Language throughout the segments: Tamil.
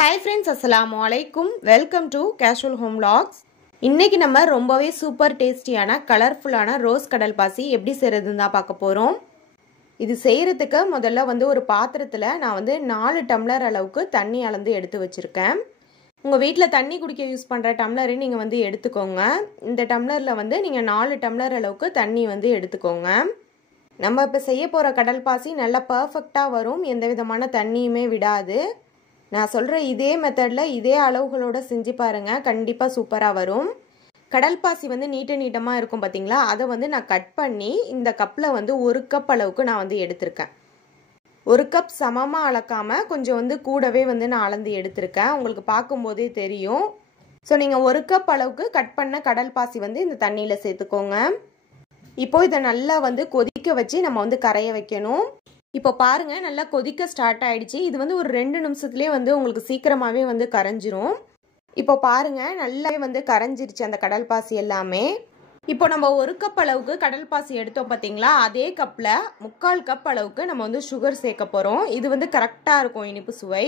Hi friends, assalamu alaikum. Welcome to Casual Home Vlogs. இன்னைக்கு நம்ம ரொம்பவே சூப்பர் டேஸ்டியான கலர்ஃபுல்லான ரோஸ் கடல் பாசி எப்படி செய்யறதுன்னு தான் பார்க்க போறோம். இது செய்யறதுக்கு முதல்ல ஒரு பாத்திரத்துல நான் 4 டம்ளர் அளவுக்கு தண்ணி அளந்து எடுத்து வச்சிருக்கேன். உங்க வீட்ல தண்ணி குடிக்க யூஸ் பண்ற டம்ளரை நீங்க எடுத்துக்கோங்க. இந்த டம்ளர்ல நீங்க 4 டம்ளர் அளவுக்கு தண்ணி எடுத்துக்கோங்க. நம்ம இப்ப செய்ய போற கடல் பாசி நல்லா பெர்ஃபெக்ட்டா வரும். எந்த விதமான தண்ணியுமே விடாது. நான் சொல்ற இதே மெத்தட்ல இதே அளவுகளோட செஞ்சு பாருங்க, கண்டிப்பா சூப்பரா வரும். கடல் பாசி நீட்டமா இருக்கும் பாத்தீங்களா, அதை நான் கட் பண்ணி இந்த கப்ல 1 கப் அளவுக்கு நான் எடுத்திருக்கேன். 1 கப் சமமா அளக்காம கொஞ்சம் கூடவே நான் அளந்து எடுத்திருக்கேன். உங்களுக்கு பார்க்கும்போதே தெரியும். ஸோ நீங்க 1 கப் அளவுக்கு கட் பண்ண கடல் பாசி இந்த தண்ணியில சேர்த்துக்கோங்க. இப்போ இதை நல்லா கொதிக்க வச்சு நம்ம கரைய வைக்கணும். இப்போ பாருங்க, நல்லா கொதிக்க ஸ்டார்ட் ஆயிடுச்சு. இது ஒரு 2 நிமிஷத்துலயே உங்களுக்கு சீக்கிரமாவே கரைஞ்சிரும். இப்போ பாருங்க, நல்லாவே கரைஞ்சிருச்சு அந்த கடல் பாசி எல்லாமே. இப்போ நம்ம 1 கப் அளவுக்கு கடல் பாசி எடுத்தோம் பாத்தீங்களா, அதே கப்ல 3/4 கப் அளவுக்கு நம்ம சுகர் சேர்க்க போறோம். இது கரெக்டா இருக்கும் இனிப்பு சுவை.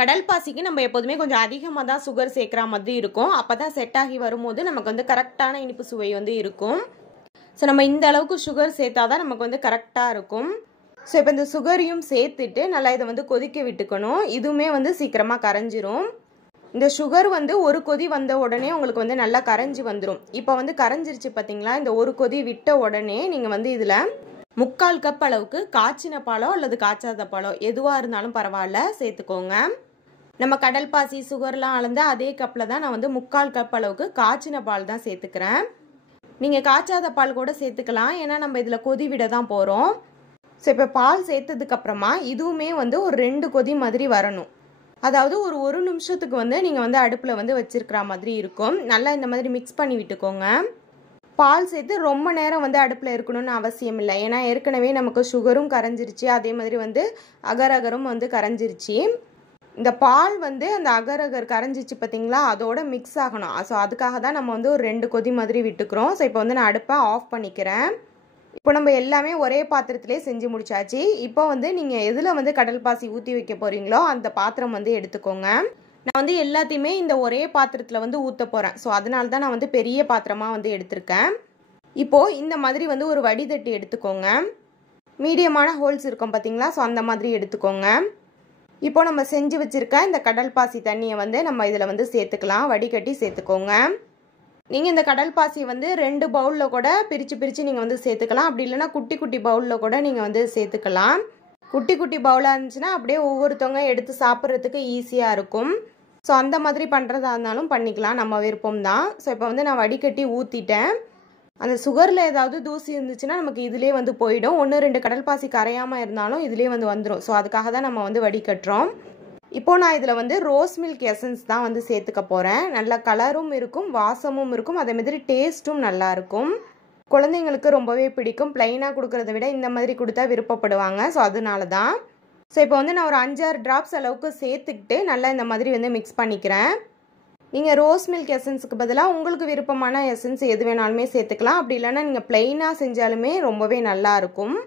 கடல் பாசிக்கு நம்ம எப்போதுமே கொஞ்சம் அதிகமாக தான் சுகர் சேர்க்கிற மாதிரி இருக்கும். அப்பதான் செட் ஆகி வரும்போது நமக்கு கரெக்டான இனிப்பு சுவை இருக்கும். ஸோ நம்ம இந்த அளவுக்கு சுகர் சேர்த்தாதான் நமக்கு கரெக்டா இருக்கும். ஸோ இப்போ இந்த சுகரையும் சேர்த்துட்டு நல்லா இதை கொதிக்க விட்டுக்கணும். இதுவுமே சீக்கிரமா கரைஞ்சிரும். இந்த சுகர் ஒரு கொதி வந்த உடனே உங்களுக்கு நல்லா கரைஞ்சி வந்துடும். இப்போ கரைஞ்சிருச்சு பார்த்தீங்களா. இந்த ஒரு கொதி விட்ட உடனே நீங்கள் இதுல 3/4 கப் அளவுக்கு காய்ச்சின பாலோ அல்லது காய்ச்சாத பாலோ எதுவா இருந்தாலும் பரவாயில்ல சேர்த்துக்கோங்க. நம்ம கடல் பாசி சுகர்லாம் அளந்த அதே கப்ல தான் நான் 3/4 கப் அளவுக்கு காய்ச்சின பால் தான் சேர்த்துக்கிறேன். நீங்க காய்ச்சாத பால் கூட சேர்த்துக்கலாம், ஏன்னா நம்ம இதுல கொதி விட தான் போறோம். ஸோ இப்போ பால் சேர்த்ததுக்கு அப்புறமா இதுவுமே ஒரு 2 கொதி மாதிரி வரணும். அதாவது ஒரு நிமிஷத்துக்கு நீங்க அடுப்புல வச்சிருக்கிற மாதிரி இருக்கும். நல்லா இந்த மாதிரி மிக்ஸ் பண்ணி விட்டுக்கோங்க. பால் சேர்த்து ரொம்ப நேரம் அடுப்புல இருக்கணும்னு அவசியம் இல்லை, ஏன்னா ஏற்கனவே நமக்கு சுகரும் கரைஞ்சிருச்சு, அதே மாதிரி அகர் அகரும் கரைஞ்சிருச்சு. இந்த பால் அந்த அகர் அகர் கரைஞ்சிச்சு பார்த்தீங்களா, அதோட மிக்ஸ் ஆகணும். ஸோ அதுக்காக தான் நம்ம ஒரு 2 கொதி மாதிரி விட்டுக்கிறோம். ஸோ இப்போ நான் அடுப்பை ஆஃப் பண்ணிக்கிறேன். இப்போ நம்ம எல்லாமே ஒரே பாத்திரத்திலே செஞ்சு முடிச்சாச்சு. இப்போ நீங்க எதுல கடல் பாசி ஊற்றி வைக்க போறீங்களோ அந்த பாத்திரம் எடுத்துக்கோங்க. நான் எல்லாத்தையுமே இந்த ஒரே பாத்திரத்துல ஊற்ற போறேன். ஸோ அதனால தான் நான் பெரிய பாத்திரமா எடுத்திருக்கேன். இப்போ இந்த மாதிரி ஒரு வடிதட்டி எடுத்துக்கோங்க. மீடியமான ஹோல்ஸ் இருக்கும் பார்த்தீங்களா, ஸோ அந்த மாதிரி எடுத்துக்கோங்க. இப்போ நம்ம செஞ்சு வச்சிருக்க இந்த கடல் பாசி தண்ணியை நம்ம இதில் சேர்த்துக்கலாம். வடிகட்டி சேர்த்துக்கோங்க. நீங்கள் இந்த கடல் பாசி 2 பவுலில் கூட பிரித்து நீங்கள் சேர்த்துக்கலாம். அப்படி இல்லைன்னா குட்டி குட்டி பவுலில் கூட நீங்கள் சேர்த்துக்கலாம். குட்டி குட்டி பவுலாக இருந்துச்சுன்னா அப்படியே ஒவ்வொருத்தவங்க எடுத்து சாப்பிட்றதுக்கு ஈஸியாக இருக்கும். ஸோ அந்த மாதிரி பண்ணுறதா இருந்தாலும் பண்ணிக்கலாம், நம்ம விருப்பம் தான். ஸோ இப்போ நான் வடிகட்டி ஊற்றிட்டேன். அந்த சுகரில் ஏதாவது தூசி இருந்துச்சுன்னா நமக்கு இதிலே போயிடும். 1-2 கடல் பாசி கரையாமல் இருந்தாலும் இதிலே வந்துடும். ஸோ அதுக்காக தான் நம்ம வடிகட்டுறோம். இப்போ நான் இதில் ரோஸ் மில்க் எசன்ஸ் தான் சேர்த்துக்க போகிறேன். நல்ல கலரும் இருக்கும், வாசமும் இருக்கும், அதே மாதிரி டேஸ்ட்டும் நல்லா இருக்கும். குழந்தைங்களுக்கு ரொம்பவே பிடிக்கும். பிளைனாக கொடுக்கறத விட இந்த மாதிரி கொடுத்தா விருப்பப்படுவாங்க. ஸோ அதனால தான். ஸோ இப்போ நான் ஒரு 5-6 ட்ராப்ஸ் அளவுக்கு சேர்த்துக்கிட்டு நல்லா இந்த மாதிரி மிக்ஸ் பண்ணிக்கிறேன். நீங்கள் ரோஸ் மில்க் எசன்ஸுக்கு பதிலாக உங்களுக்கு விருப்பமான எசன்ஸ் எது வேணாலுமே சேர்த்துக்கலாம். அப்படி இல்லைன்னா நீங்கள் பிளெயினாக செஞ்சாலுமே ரொம்பவே நல்லா இருக்கும்.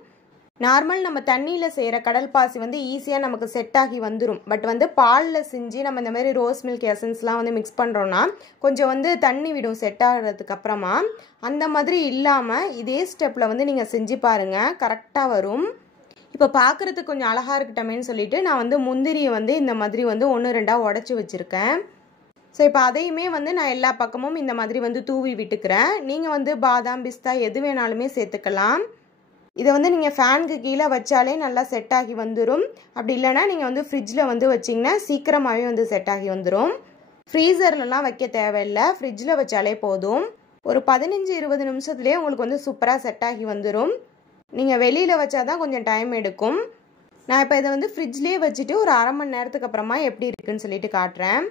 நார்மல் நம்ம தண்ணியில் செய்கிற கடல் பாசி ஈஸியாக நமக்கு செட் ஆகி வந்துடும். பட் பாலில் செஞ்சு நம்ம இந்த மாதிரி ரோஸ் மில்க் எசன்ஸ்லாம் மிக்ஸ் பண்ணுறோன்னா கொஞ்சம் தண்ணி விடும் செட் ஆகிறதுக்கு அப்புறமா. அந்த மாதிரி இல்லாமல் இதே ஸ்டெப்பில் நீங்கள் செஞ்சு பாருங்கள், கரெக்டாக வரும். இப்போ பார்க்குறதுக்கு கொஞ்சம் அழகாக இருக்கட்டமேன்னு சொல்லிட்டு நான் முந்திரியை இந்த மாதிரி 1-2 உடச்சி வச்சுருக்கேன். ஸோ இப்போ அதையுமே நான் எல்லா பக்கமும் இந்த மாதிரி தூவி விட்டுக்கிறேன். நீங்கள் பாதாம் பிஸ்தா எது வேணாலுமே சேர்த்துக்கலாம். இதை நீங்கள் ஃபேனுக்கு கீழே வச்சாலே நல்லா செட் ஆகி வந்துடும். அப்படி இல்லைனா நீங்கள் ஃப்ரிட்ஜில் வச்சிங்கன்னா சீக்கிரமாகவே செட் ஆகி வந்துடும். ஃப்ரீசர்லலாம் வைக்க தேவையில்லை, ஃப்ரிட்ஜில் வச்சாலே போதும். ஒரு 15-20 நிமிஷத்துலேயே உங்களுக்கு சூப்பராக செட் ஆகி வந்துடும். நீங்கள் வெளியில் வச்சாதான் கொஞ்சம் டைம் எடுக்கும். நான் இப்போ இதை ஃப்ரிட்ஜ்லேயே வச்சுட்டு ஒரு 1/2 மணி நேரத்துக்கு அப்புறமா எப்படி இருக்குன்னு சொல்லிட்டு காட்டுறேன்.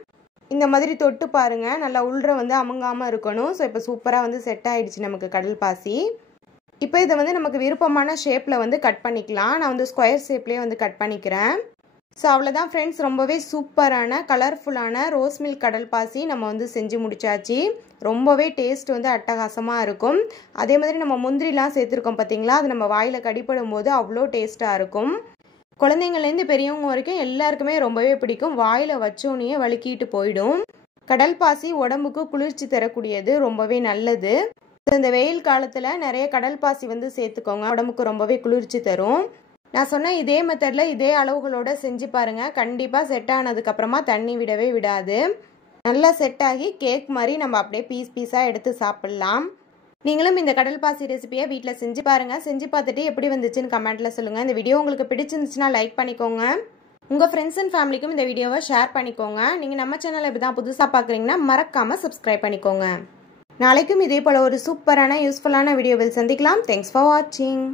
இந்த மாதிரி தொட்டு பாருங்க, நல்லா உள்ற அமுங்காமல் இருக்கணும். ஸோ இப்போ சூப்பராக செட் ஆயிடுச்சு நமக்கு கடல் பாசி. இப்போ இதை நமக்கு விருப்பமான ஷேப்பில் கட் பண்ணிக்கலாம். நான் ஸ்கொயர் ஷேப்லேயே கட் பண்ணிக்கிறேன். ஸோ அவ்வளோதான் ஃப்ரெண்ட்ஸ், ரொம்பவே சூப்பரான கலர்ஃபுல்லான ரோஸ் மில்க் கடல் பாசி நம்ம செஞ்சு முடிச்சாச்சு. ரொம்பவே டேஸ்ட் அட்டகாசமாக இருக்கும். அதே மாதிரி நம்ம முந்திரிலாம் சேர்த்துருக்கோம் பார்த்தீங்களா, அது நம்ம வாயில் கடிப்படும் போது அவ்வளோ டேஸ்ட்டாக இருக்கும். குழந்தைங்கள்லேருந்து பெரியவங்க வரைக்கும் எல்லாருக்குமே ரொம்பவே பிடிக்கும். வாயில் வச்சோன்னே வலிக்கிட்டு போயிடும். கடல் பாசி உடம்புக்கு குளிர்ச்சி தரக்கூடியது, ரொம்பவே நல்லது. இந்த வெயில் காலத்தில் நிறைய கடல் பாசி சேர்த்துக்கோங்க, உடம்புக்கு ரொம்பவே குளிர்ச்சி தரும். நான் சொன்ன இதே மெத்தடில் இதே அளவுகளோட செஞ்சு பாருங்கள். கண்டிப்பாக செட் ஆனதுக்கப்புறமா தண்ணி விடவே விடாது. நல்லா செட் ஆகி கேக் மாதிரி நம்ம அப்படியே பீஸ் பீஸாக எடுத்து சாப்பிட்லாம். நீங்களும் இந்த கடல் பாசி ரெசிபியை வீட்டில் செஞ்சு பாருங்கள். செஞ்சு பார்த்துட்டு எப்படி வந்துச்சுன்னு கமெண்ட்டில் சொல்லுங்கள். இந்த வீடியோ உங்களுக்கு பிடிச்சிருந்துச்சுன்னா லைக் பண்ணிக்கோங்க. உங்கள் ஃப்ரெண்ட்ஸ் அண்ட் ஃபேமிலிக்கும் இந்த வீடியோவை ஷேர் பண்ணிக்கோங்க. நீங்கள் நம்ம சேனலை இப்படி தான் புதுசாக பார்க்குறீங்கன்னா மறக்காமல் சப்ஸ்கிரைப் பண்ணிக்கோங்க. நாளைக்கும் இதே போல் ஒரு சூப்பரான யூஸ்ஃபுல்லான வீடியோவில் சந்திக்கலாம். தேங்க்ஸ் ஃபார் வாட்சிங்.